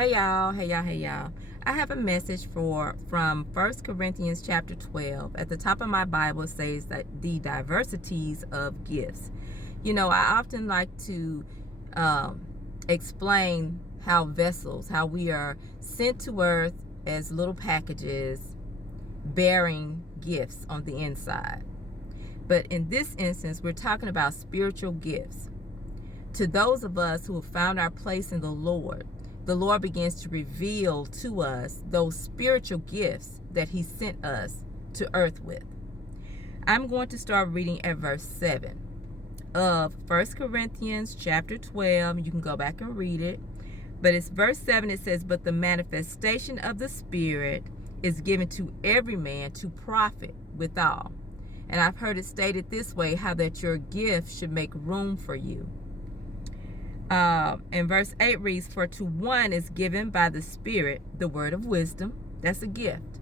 Hey y'all. I have a message from 1 Corinthians chapter 12. At the top of my Bible, it says that the diversities of gifts. I often like to explain how we are sent to earth as little packages bearing gifts on the inside. But in this instance, we're talking about spiritual gifts. To those of us who have found our place in the Lord begins to reveal to us those spiritual gifts that he sent us to earth with. I'm going to start reading at verse 7 of 1 Corinthians chapter 12. You can go back and read it. But it's verse 7. It says, "But the manifestation of the Spirit is given to every man to profit withal." And I've heard it stated this way, how that your gift should make room for you. And verse 8 reads, "For to one is given by the Spirit the word of wisdom," that's a gift.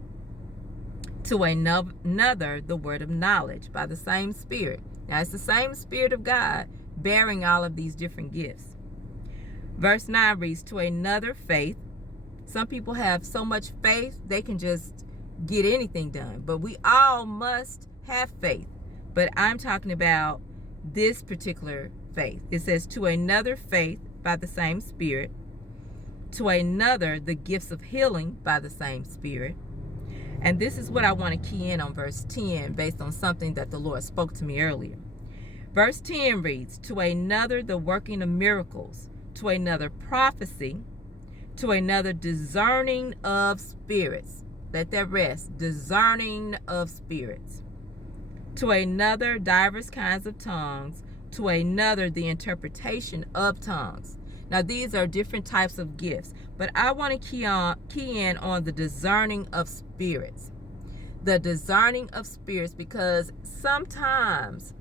"To another the word of knowledge by the same Spirit." Now it's the same Spirit of God bearing all of these different gifts. Verse 9 reads, "To another faith." Some people have so much faith they can just get anything done, but we all must have faith. But I'm talking about this particular faith. It says, "To another faith by the same Spirit, to another the gifts of healing by the same Spirit." And this is what I want to key in on verse 10 based on something that the Lord spoke to me earlier. Verse 10 reads, "To another the working of miracles, to another prophecy, to another discerning of spirits." Let that rest. Discerning of spirits. "To another divers kinds of tongues, to another the interpretation of tongues." Now these are different types of gifts, but I want to key in on the discerning of spirits. The discerning of spirits, because sometimes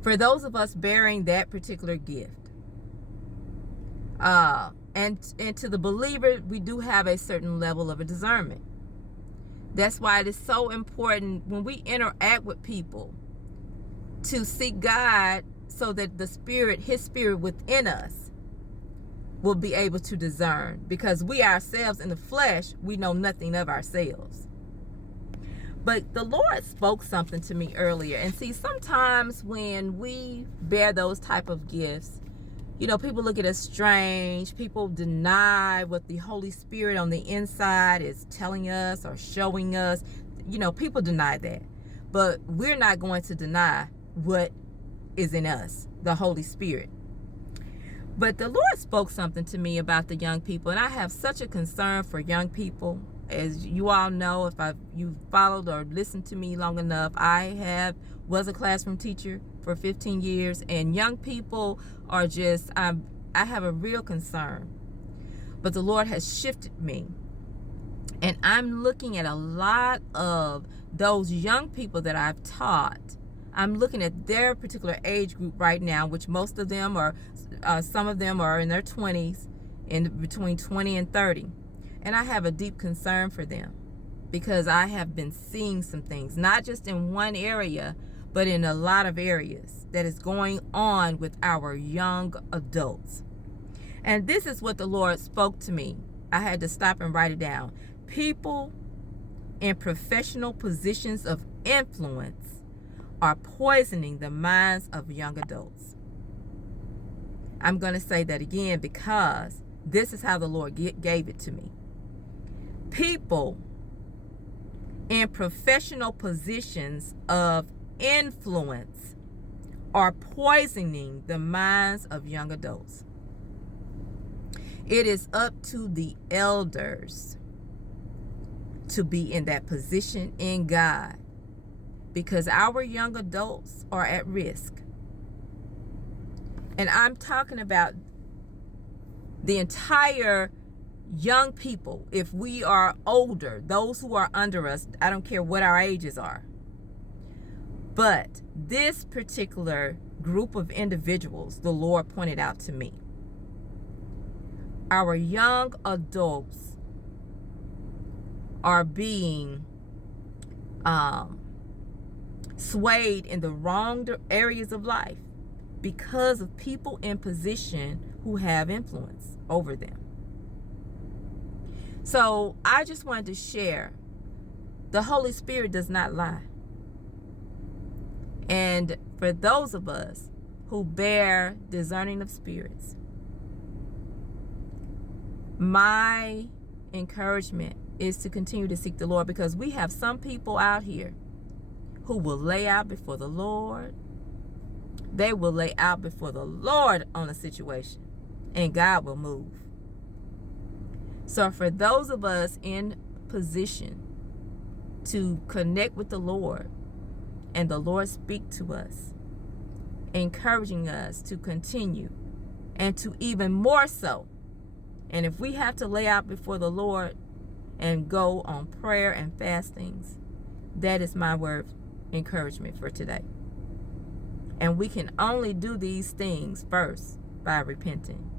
for those of us bearing that particular gift, and to the believer, we do have a certain level of a discernment. That's why it is so important when we interact with people to seek God, so that the Spirit, his Spirit within us, will be able to discern. Because we ourselves in the flesh, we know nothing of ourselves. But the Lord spoke something to me earlier. And see, sometimes when we bear those type of gifts, people look at us strange. People deny what the Holy Spirit on the inside is telling us or showing us. People deny that. But we're not going to deny what is in us, the Holy Spirit. But the Lord spoke something to me about the young people, and I have such a concern for young people. As you all know, if you've followed or listened to me long enough, I was a classroom teacher for 15 years, and young people are just, I have a real concern. But the Lord has shifted me, and I'm looking at a lot of those young people that I've taught. I'm looking at their particular age group right now, which most of them are, some of them are in their 20s, in between 20 and 30. And I have a deep concern for them, because I have been seeing some things, not just in one area, but in a lot of areas that is going on with our young adults. And this is what the Lord spoke to me. I had to stop and write it down. People in professional positions of influence are poisoning the minds of young adults. I'm going to say that again, because this is how the Lord gave it to me. People in professional positions of influence are poisoning the minds of young adults. It is up to the elders to be in that position in God, because our young adults are at risk. And I'm talking about the entire young people. If we are older, those who are under us, I don't care what our ages are. But this particular group of individuals, the Lord pointed out to me. Our young adults are being swayed in the wrong areas of life because of people in position who have influence over them. So I just wanted to share, the Holy Spirit does not lie. And for those of us who bear discerning of spirits, my encouragement is to continue to seek the Lord, because we have some people out here who will lay out before the Lord. They will lay out before the Lord on a situation, and God will move. So for those of us in position to connect with the Lord and the Lord speak to us, encouraging us to continue and to even more so. And if we have to lay out before the Lord and go on prayer and fastings, that is my word encouragement for today. And we can only do these things first by repenting.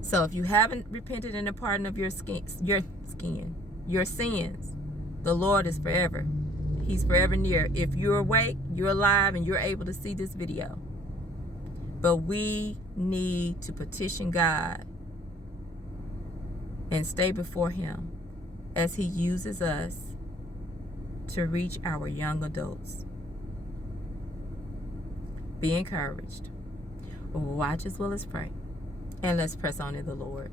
So if you haven't repented in the pardon of your sins, the Lord is forever. He's forever near. If you're awake, you're alive, and you're able to see this video. But we need to petition God and stay before Him as He uses us to reach our young adults. Be encouraged. Watch as well as pray. And let's press on in the Lord.